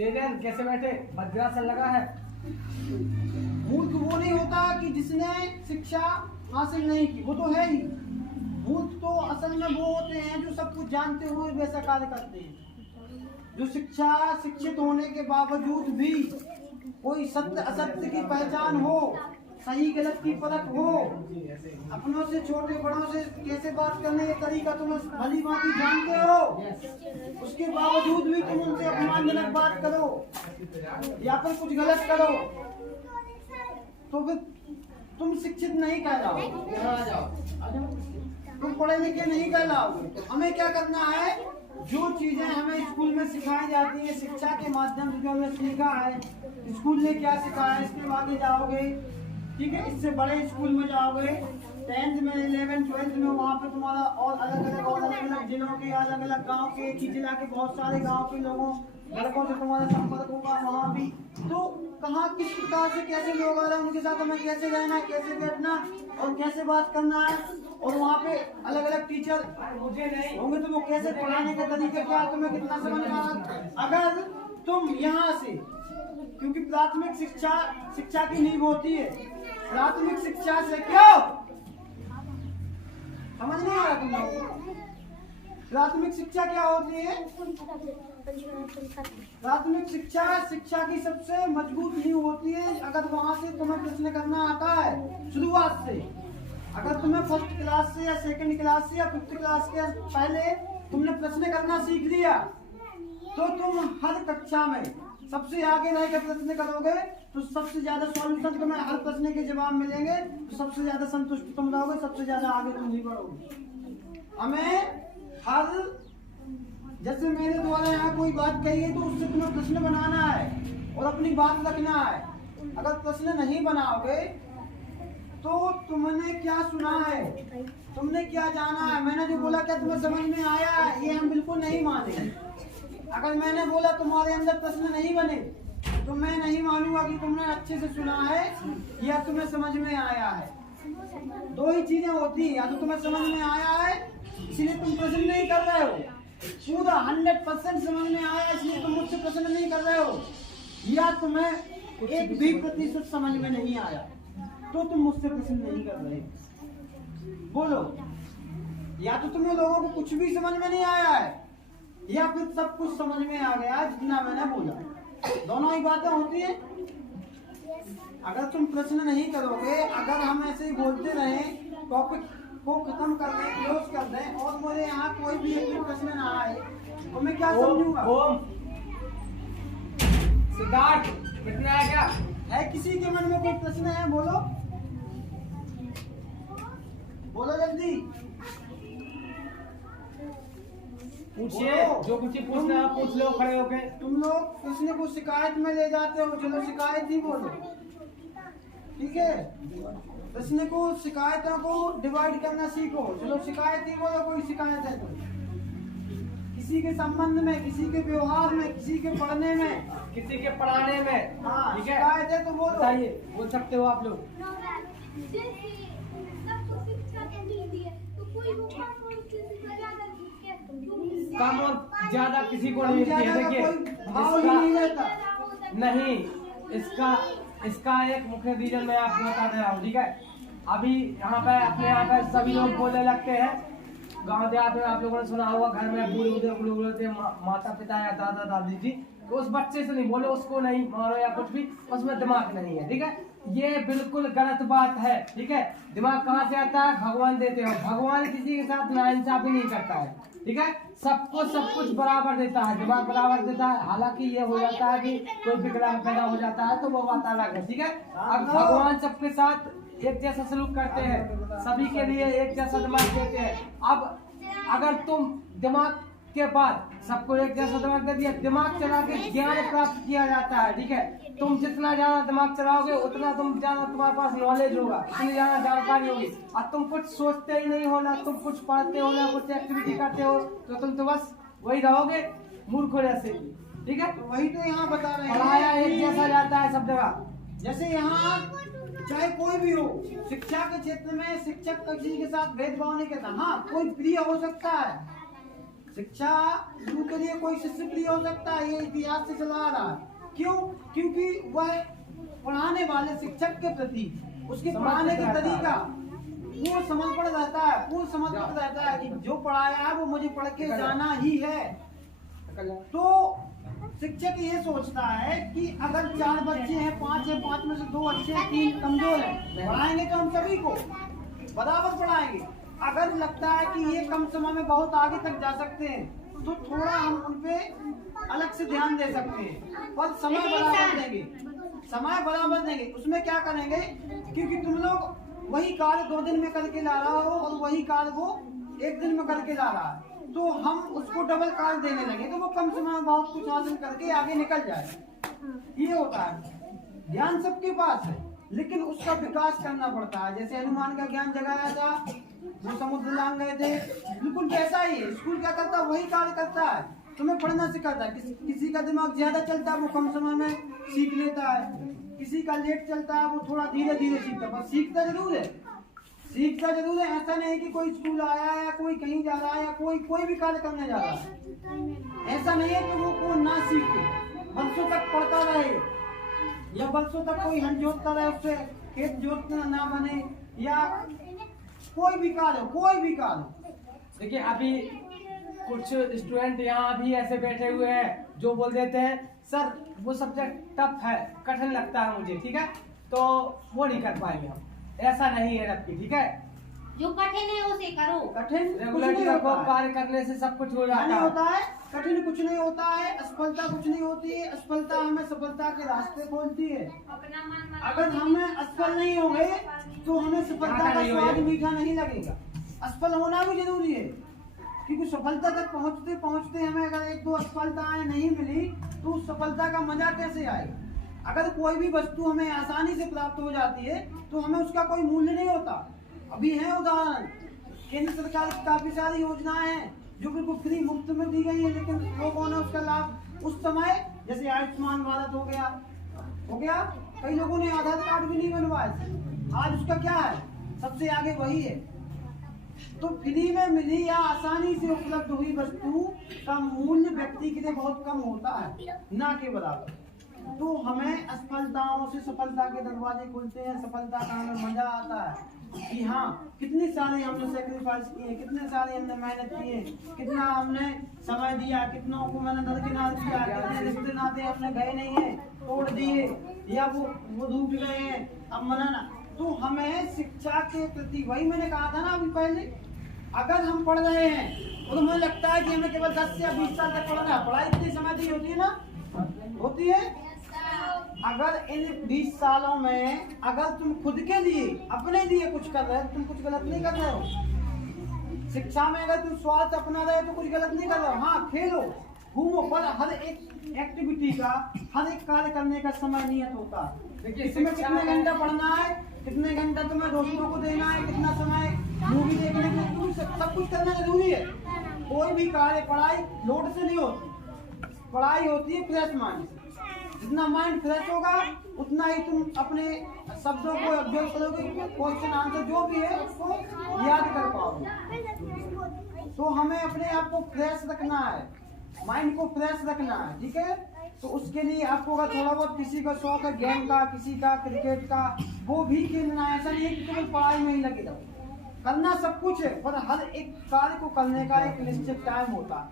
तेजन कैसे बैठे? भद्रासन लगा है। मूर्ख वो नहीं होता कि जिसने शिक्षा हासिल नहीं की, वो तो है ही। मूर्ख तो असल में वो होते हैं जो सब कुछ जानते हुए वैसा कार्य करते हैं, जो शिक्षित होने के बावजूद भी कोई सत्य असत्य की पहचान हो, सही गलत की परख हो, अपनों से छोटे बड़ों से कैसे बात करने का तरीका तुम भली भांति जानते हो, उसके बावजूद भी तुम उनसे अपमानजनक बात करो या फिर कुछ गलत करो तो फिर तुम शिक्षित नहीं कहलाओ, तुम पढ़े लिखे नहीं कहलाओगे। हमें क्या करना है, जो चीजें हमें स्कूल में सिखाई जाती है, शिक्षा के माध्यम से जो हमें सीखा है, स्कूल ने क्या सिखाया इसके आगे जाओगे, ठीक है, इससे बड़े स्कूल में जाओगे, 10th में 11th 12th में, वहाँ पे तुम्हारा और अलग अलग जिलों के अलग अलग गांव के, एक ही जिला के बहुत सारे गांव के लोगों लड़कों से तुम्हारा संपर्क होगा वहाँ भी। तो कहाँ किस प्रकार से कैसे लोग आ रहे हैं, उनके साथ हमें कैसे रहना है, कैसे बैठना और कैसे बात करना है, और वहाँ पे अलग अलग टीचर मुझे नहीं होंगे तो वो कैसे पढ़ाने का तरीका क्या, तुम्हें कितना समझ में आ रहा। अगर तुम यहाँ से, क्योंकि प्राथमिक शिक्षा की नींव होती है, प्राथमिक शिक्षा से क्यों समझ नहीं आ रहा तुम लोग? प्राथमिक शिक्षा क्या होती है? प्राथमिक शिक्षा की सबसे मजबूत नींव होती है। अगर वहां से तुम्हें प्रश्न करना आता है शुरुआत से, अगर तुम्हें फर्स्ट क्लास से या सेकंड क्लास से या फिफ्थ क्लास के पहले तुमने प्रश्न करना सीख लिया, तो तुम हर कक्षा में सबसे आगे रहकर प्रश्न करोगे तो सबसे ज्यादा सॉल्यूशन तुम्हें हर प्रश्न के जवाब मिलेंगे, तो सबसे ज्यादा संतुष्ट तुम रहोगे, सबसे ज्यादा आगे तुम नहीं बढ़ोगे। हमें हर, जैसे मेरे द्वारा यहाँ कोई बात कही है तो उससे तुम्हें प्रश्न बनाना है और अपनी बात रखना है। अगर प्रश्न नहीं बनाओगे तो तुमने क्या सुना है, तुमने क्या जाना है, मैंने जो बोला क्या तुम्हें समझ में आया है, ये हम बिल्कुल नहीं मानेंगे। अगर मैंने बोला तुम्हारे अंदर प्रश्न नहीं बने तो मैं नहीं मानूंगा कि तुमने अच्छे से सुना है या तुम्हें समझ में आया है। दो ही चीजें होती हैं, या तो तुम्हें समझ में आया है इसलिए तुम प्रश्न नहीं कर रहे हो, पूरा 100% समझ में आया इसलिए तुम मुझसे प्रश्न नहीं कर रहे हो, या तुम्हें 1% समझ में नहीं आया तो तुम मुझसे प्रश्न नहीं कर रहे। बोलो, या तो तुम्हें लोगों को कुछ भी समझ में नहीं आया है या फिर सब कुछ समझ में आ गया जितना मैंने बोला, दोनों ही बातें होती हैं। अगर तुम प्रश्न नहीं करोगे, अगर हम ऐसे ही बोलते रहे, टॉपिक को खत्म कर दें, क्लोज कर दें और मुझे यहाँ कोई भी एक भी प्रश्न ना आए तो मैं क्या समझूंगा? सिद्धार्थ कितना है क्या है किसी के मन में कोई प्रश्न है? बोलो बोलो जल्दी पूछिए, जो कुछ पूछना है पूछ लो खड़े होके। तुम लोग किसी को शिकायत में ले जाते हो, चलो शिकायत ही बोलो, ठीक है? प्रश्न को, शिकायतों को डिवाइड करना सीखो, चलो शिकायत ही बोलो। कोई शिकायत है तो किसी के संबंध में, किसी के व्यवहार में, किसी के पढ़ने में, किसी के पढ़ाने में, हाँ ठीक है? शिकायत है तो बोलो, बताइए, बोल सकते हो आप लोग। कम और ज्यादा किसी को नहीं मिलती है। देखिए नहीं, इसका एक मुख्य रीजन मैं आपको बता रहा हूँ, ठीक है? अभी यहाँ पे सभी लोग बोलने लगते हैं, गांव देहात में आप लोगों ने सुना होगा, घर में बूढ़े होते माता पिता या दादा दादी जी, तो उस बच्चे से नहीं बोलो, उसको नहीं मारो या कुछ भी, उसमें दिमाग नहीं है, ठीक है? ये बिल्कुल गलत बात है, ठीक है? दिमाग कहाँ से आता है? भगवान देते हो। भगवान किसी के साथ नाइंसाफी नहीं करता है, ठीक है? सबको सब कुछ बराबर देता है, दिमाग बराबर देता है। हालांकि ये हो जाता है कि कोई विकलांग पैदा हो जाता है तो वो बात अलग है, ठीक है? अब भगवान सबके साथ एक जैसा सलूक करते हैं, सभी के लिए एक जैसा दिमाग देते हैं। अब अगर तुम दिमाग के बाद सबको एक जैसा दिमाग दे दिया, दिमाग चला के ज्ञान प्राप्त किया जाता है, ठीक है? तुम जितना ज्यादा दिमाग चलाओगे उतना तुम्हारे पास नॉलेज होगा, उतनी ज्यादा जानकारी होगी। और तुम कुछ सोचते ही नहीं हो ना, तुम कुछ पढ़ते हो ना, कुछ एक्टिविटी करते हो, तो तुम तो बस वही रहोगे मूर्खों जैसे, ठीक है? वही तो यहाँ बता रहे हैं, पढ़ाया एक जैसा जाता है सब जगह। जैसे यहाँ चाहे कोई भी हो, शिक्षा के क्षेत्र में शिक्षक किसी के साथ भेदभाव नहीं करता। हाँ, कोई प्रिय हो सकता है, शिक्षा शुरू के लिए कोई शिष्य प्रिय हो सकता है, ये इतिहास से चला आ रहा है। क्यों? क्योंकि वह पढ़ाने वाले शिक्षक के प्रति उसके पढ़ाने का तरीका पूर्ण समर्पण रहता है, पूर्ण समर्पण रहता है कि जो पढ़ाया है वो मुझे पढ़ के जाना ही है। तो शिक्षक ये सोचता है कि अगर 4 बच्चे हैं, 5 है, 5 में से 2 अच्छे हैं, 3 कमजोर हैं, पढ़ाएंगे तो हम सभी को बराबर पढ़ाएंगे। अगर लगता है कि ये कम समय में बहुत आगे तक जा सकते हैं तो थोड़ा हम उन पे अलग से ध्यान दे सकते हैं, पर समय बराबर देंगे, समय बराबर देंगे। उसमें क्या करेंगे, क्योंकि तुम लोग वही कार्य 2 दिन में करके ला रहा हो और वही कार्य वो 1 दिन में करके ला रहा है, तो हम उसको डबल कार्य देने लगे तो वो कम समय में बहुत कुछ हासिल करके आगे निकल जाए। ये होता है। ज्ञान सबके पास है लेकिन उसका विकास करना पड़ता है। जैसे हनुमान का ज्ञान जगाया था, वो समुद्र लांग गए थे, बिल्कुल वैसा ही है। स्कूल क्या करता है, वही कार्य करता है, तुम्हें पढ़ना सिखाता है। किसी का दिमाग ज्यादा चलता है, वो कम समय में सीख लेता है। किसी का लेट चलता है, वो थोड़ा धीरे धीरे सीखता है, पर सीखता जरूर है, सीखता जरूर है। ऐसा नहीं कि कोई स्कूल आया है या कोई कहीं जा रहा है या कोई भी कार्य करने जा रहा है, ऐसा नहीं है कि वो ना सीखे, वर्षों तक पढ़ता रहे या वर्षों तक कोई हल जोतता रहे, उससे खेत जोतना ना बने या कोई भी कार्य। देखिए अभी कुछ स्टूडेंट यहाँ भी ऐसे बैठे हुए हैं जो बोल देते हैं सर वो सब्जेक्ट टफ है, कठिन लगता है मुझे, ठीक है, तो वो नहीं कर पाएंगे हम। ऐसा नहीं है रखी, ठीक है, जो कठिन है उसे करो। कठिन रेगुलर कार्य करने से सब कुछ हो जाता है। कठिन कुछ नहीं होता है, असफलता कुछ नहीं होती है। असफलता हमें सफलता के रास्ते खोलती है। अगर हमें असफल नहीं होंगे तो हमें सफलता का स्वाद मीठा नहीं लगेगा। असफल होना भी जरूरी है, क्योंकि सफलता तक पहुंचते पहुंचते हमें अगर 1-2 असफलताएं नहीं मिली तो उस सफलता का मजा कैसे आएगा। अगर कोई भी वस्तु हमें आसानी से प्राप्त हो जाती है तो हमें उसका कोई मूल्य नहीं होता। अभी है उदाहरण, केंद्र सरकार की काफी सारी योजनाएं हैं जो बिल्कुल फ्री मुफ्त में दी गई है, लेकिन लोगों ने उसका लाभ उस समय, जैसे आयुष्मान भारत हो गया, कई लोगों ने आधार कार्ड भी नहीं बनवाए, आज उसका क्या है, सबसे आगे वही है। तो फ्री में मिली या आसानी से उपलब्ध हुई वस्तु का मूल्य व्यक्ति के लिए बहुत कम होता है, ना के बराबर। तो हमें असफलताओं से सफलता के दरवाजे खुलते हैं, सफलता का हमें मजा आता है कि हाँ कितने सारे हमने सेक्रीफाइस किए, कितने सारे हमने मेहनत किए, कितना हमने समय दिया, कितनों को मैंने दरकिनार किया, कितने रिश्ते नाते अपने गए नहीं है, तोड़ दिए या वो डूब गए हैं, अब मनाना। तो हमें शिक्षा के प्रति, वही मैंने कहा था ना अभी पहले, अगर हम पढ़ रहे हैं और मुझे लगता है कि हमें केवल 10 या 20 साल तक पढ़ना है, पढ़ाई कितनी समय की होती है ना, होती है। अगर इन 20 सालों में अगर तुम खुद के लिए, अपने लिए कुछ कर रहे हो, तुम कुछ गलत नहीं कर रहे हो। शिक्षा में अगर तुम स्वार्थ अपना रहे हो तो कुछ गलत नहीं कर रहे हो। हाँ खेलो घूमो, पर हर एक एक्टिविटी का, हर एक कार्य करने का समय नियत होता है। इसमें कितने घंटा पढ़ना है, कितने घंटा तुम्हें दोस्तों को देना है, कितना समय मूवी देखने के लिए, सब कुछ करना जरूरी है। कोई भी कार्य, पढ़ाई लोड से नहीं होती, पढ़ाई होती है फ्रेश माइंड से। जितना माइंड फ्रेश होगा उतना ही तुम अपने शब्दों को अभ्यास करोगे, क्वेश्चन आंसर जो भी है उसको याद कर पाओगे। तो हमें अपने आप को फ्रेश रखना है, माइंड को फ्रेश रखना है, ठीक है। तो उसके लिए आपको अगर थोड़ा बहुत किसी का शौक है गेम का, किसी का क्रिकेट का, वो भी खेलना है। ऐसा नहीं है कि केवल पढ़ाई में ही लगे रहो, करना सब कुछ है, पर हर एक कार्य को करने का एक निश्चित टाइम होता है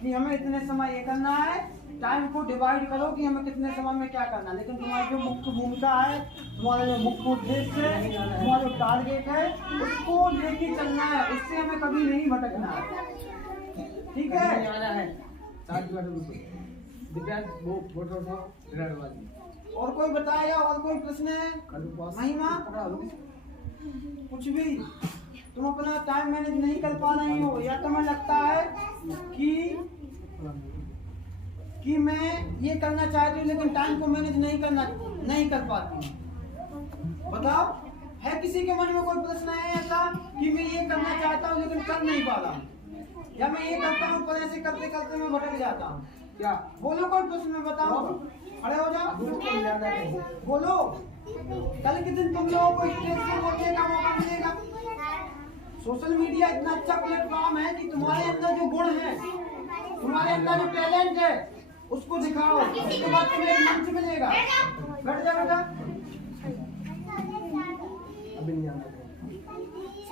कि हमें इतने समय ये करना है। टाइम को डिवाइड करो कि हमें कितने समय में क्या करना है, लेकिन तुम्हारी जो मुख्य भूमिका है, तुम्हारा जो मुख्य उद्देश्य है, तुम्हारा जो टारगेट है, उसको लेके चलना है, इससे हमें कभी नहीं भटकना है, ठीक है। और कोई बताएगा, और कोई प्रश्न है? महिमा, कुछ भी तुम अपना टाइम मैनेज नहीं कर पा रही हो, या तुम्हें लगता है कि मैं ये करना चाहती हूँ लेकिन टाइम को मैनेज नहीं कर पाती हूँ, बताओ। है किसी के मन में कोई प्रश्न है ऐसा कि मैं ये करना चाहता हूँ लेकिन कर नहीं पा रहा हूँ, या मैं ये करता हूँ पर ऐसे करते करते मैं भटक जाता हूँ? क्या बोलो, कोई प्रश्न में बताओ, खड़े हो जाओ, बोलो। कल के दिन तुम लोगों को स्टेज पर बोलने का मौका मिलेगा, सोशल मीडिया इतना अच्छा प्लेटफॉर्म है कि तुम्हारे अंदर जो गुण है, तुम्हारे अंदर जो टैलेंट है, उसको दिखाओ। उसके बाद तुम्हें एक मंच मिलेगा। बैठ जा बेटा। अभी नहीं आना,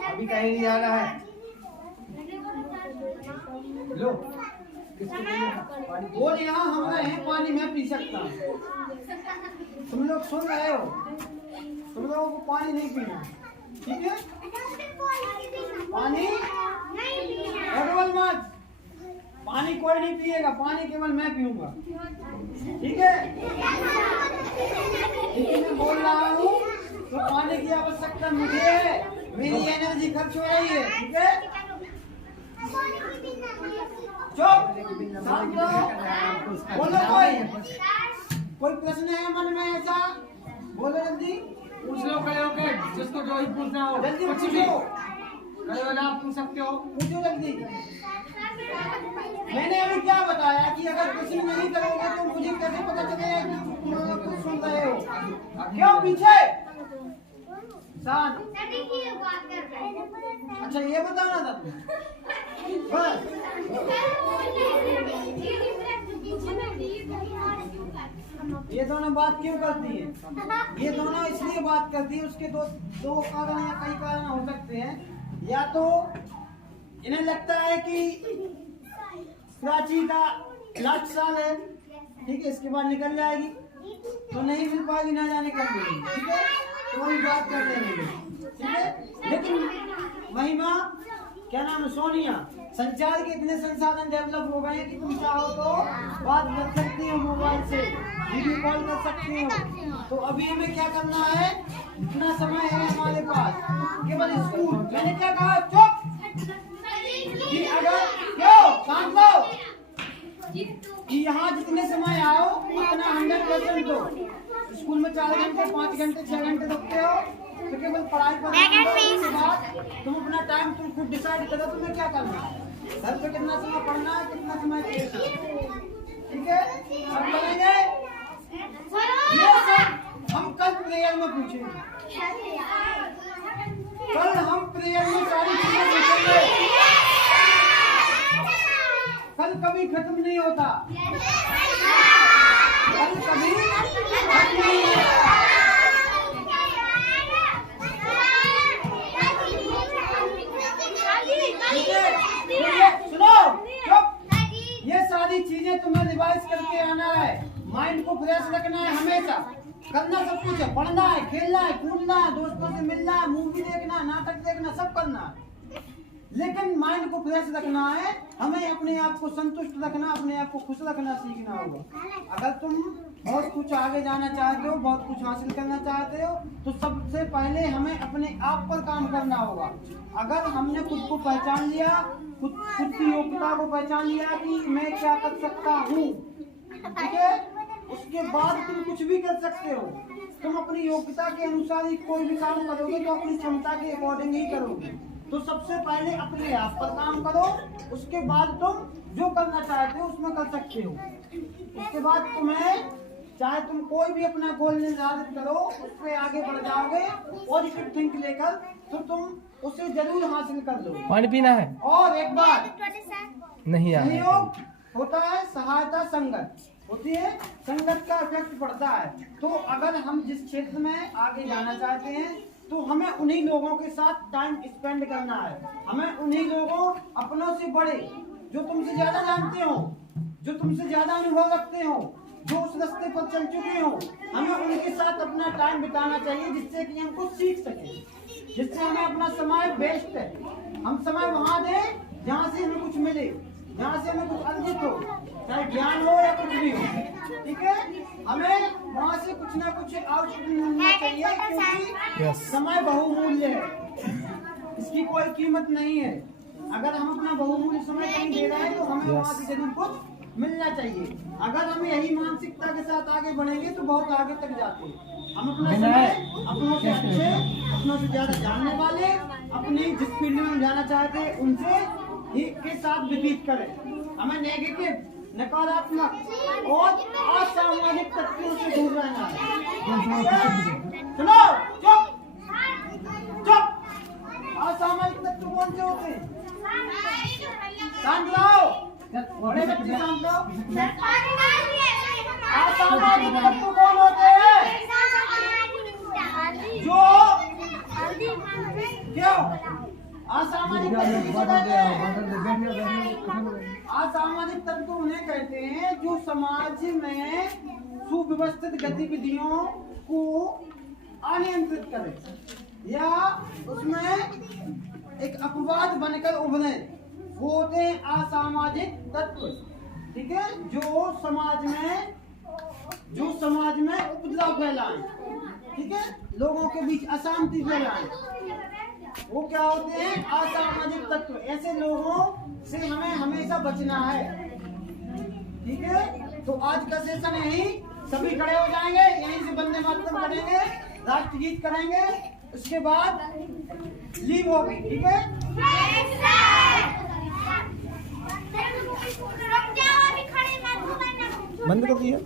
अभी कहीं नहीं आना है। लो किसको चाहिए पानी? बोल यहाँ हम रहे हैं, पानी मैं पी सकता हूँ। तुम लोग सुन रहे हो, तुम लोगों को पानी नहीं पीना, ठीक है? पानी केवल मत, पानी कोई नहीं पिएगा, पानी केवल मैं पीऊंगा, ठीक है? लेकिन मैं बोल रहा हूँ तो पानी की आवश्यकता मुझे है, मेरी एनर्जी खर्च हो रही है, ठीक है? चुप, शांत रहो। बोलो कोई प्रश्न है मन में ऐसा? बोलो जल्दी। पूछ लो खड़े होके, जिसको जो ही पूछना हो। जल्दी कुछ भी पूछो। खड़े होना आप पूछ सकते हो। पूछो जल्दी। मैंने अभी क्या बताया कि अगर किसी नहीं करोगे तो मुझे कैसे पता चलेगा कि तुम लोग कुछ सुन रहे हो? क्यों पीछे? शांत। अच्छा ये बताना था तुम्हें? बस ये दोनों बात क्यों करती है? ये दोनों इसलिए बात करती है, उसके दो कारण या कई कारण हो सकते हैं। या तो इन्हें लगता है कि प्राची का लास्ट साल है, ठीक है, इसके बाद निकल जाएगी तो नहीं मिल पाएगी, ना जाने कब मिलेगी, ठीक है, तो वही बात करते हैं, ठीक है। लेकिन महिमा क्या नाम है, सोनिया, संचार के इतने संसाधन डेवलप हो गए हैं कि तुम चाहो तो बात कर सकती हो, मोबाइल से वीडियो कॉल कर सकती हो। तो अभी हमें क्या करना है, इतना समय है हमारे पास, केवल स्कूल। मैंने क्या कहा? चुप। कि अगर क्यों शांत लो, कि यहाँ जितने समय आओ अपना 100% दो। स्कूल में 4 घंटे 5 घंटे 6 घंटे रुकते हो तो केवल पढ़ाई पर उसके बाद तुम अपना टाइम तुम खुद डिसाइड करो तुम्हें क्या करना है, घर पे कितना समय पढ़ना है, कितना समय देना, ठीक है? सब करेंगे ये सब हम कल प्रेयर में पूछेंगे। कल हम प्रेयर में सारी चीजें पूछेंगे। कल कभी खत्म नहीं होता, कल कभी खत्म नहीं होता। सुनो, चुप। ये सारी चीजें तुम्हें रिवाइज करके आना है, माइंड को फ्रेश रखना है, हमेशा करना सब कुछ है, पढ़ना है, खेलना है, कूदना है, दोस्तों से मिलना है, मूवी देखना है, नाटक देखना, सब करना है। लेकिन माइंड को फ्रेश रखना है, हमें अपने आप को संतुष्ट रखना, अपने आप को खुश रखना सीखना होगा। अगर तुम बहुत कुछ आगे जाना चाहते हो, बहुत कुछ हासिल करना चाहते हो, तो सबसे पहले हमें अपने आप पर काम करना होगा। अगर हमने खुद को पहचान लिया, खुद की योग्यता को पहचान लिया कि मैं क्या कर सकता हूँ, ठीक है, उसके बाद तुम कुछ भी कर सकते हो। तुम अपनी योग्यता के अनुसार ही कोई भी काम करोगे तो अपनी क्षमता के अकॉर्डिंग ही करोगे। तो सबसे पहले अपने आप पर काम करो, उसके बाद तुम जो करना चाहते हो उसमें कर सकते हो। उसके बाद तुम्हें चाहे तुम कोई भी अपना गोल निर्धारित करो, उस पर आगे बढ़ जाओगे पॉजिटिव थिंक लेकर, तो तुम उसे जरूर हासिल कर लो। पानी पीना है और एक बात, नहीं यार, सहयोग होता है, सहायता संगत होती है, संगत का इफेक्ट पड़ता है। तो अगर हम जिस क्षेत्र में आगे जाना चाहते हैं तो हमें उन्हीं लोगों के साथ टाइम स्पेंड करना है। हमें उन्हीं लोगों, अपनों से बड़े, जो तुमसे ज्यादा जानते हो, जो तुमसे ज्यादा अनुभव रखते हो, जो उस रास्ते पर चल चुके हो, हमें उनके साथ अपना टाइम बिताना चाहिए, जिससे कि हम कुछ सीख सकें, जिससे हमें अपना समय बेस्ट है, हम समय वहाँ दें जहाँ से हमें कुछ मिले, जहाँ से हमें कुछ अर्जित हो, चाहे ज्ञान हो या कुछ भी हो, ठीक है। हमें वहाँ से कुछ ना कुछ आउटपुट मिलना चाहिए, क्योंकि समय बहुमूल्य है, इसकी कोई कीमत नहीं है। अगर हम अपना बहुमूल्य समय कहीं दे रहे हैं तो हमें वहाँ से जरूर कुछ मिलना चाहिए। अगर हम यही मानसिकता के साथ आगे बढ़ेंगे तो बहुत आगे तक जाते हैं। हम अपना समय अपनों से अच्छे, अपनों से ज्यादा जानने वाले, अपनी जिस फील्ड में हम जाना चाहते हैं उनसे ही के साथ व्यतीत करें। हमें नेगेटिव, नकारात्मक और असामाजिक तत्वों से दूर रहना है। सुनो, चुप चुप। असामाजिक तत्व कौन से होते हैं? शांत रहो, बड़े बच्चे शांत रहो। असामाजिक तत्व कौन होते हैं? जो क्यों असामाजिक तत्व किसे कहते हैं? असामाजिक तत्व उन्हें कहते हैं जो समाज में सुव्यवस्थित गतिविधियों को अनियंत्रित करे या उसमें एक अपवाद बनकर उभरे, वो होते हैं असामाजिक तत्व। ठीक है, जो समाज में उपद्रव फैलाएं, ठीक है, लोगों के बीच अशांति फैलाएं, वो क्या होते हैं? असामाजिक तत्व। ऐसे लोगों से हमें हमेशा बचना है। ठीक है, तो आज का सेशन यही, सभी खड़े हो जाएंगे, यहीं से वंदे मातरम करेंगे, राष्ट्रगीत करेंगे, उसके बाद लीव होगी। ठीक है, बंद कर दिया।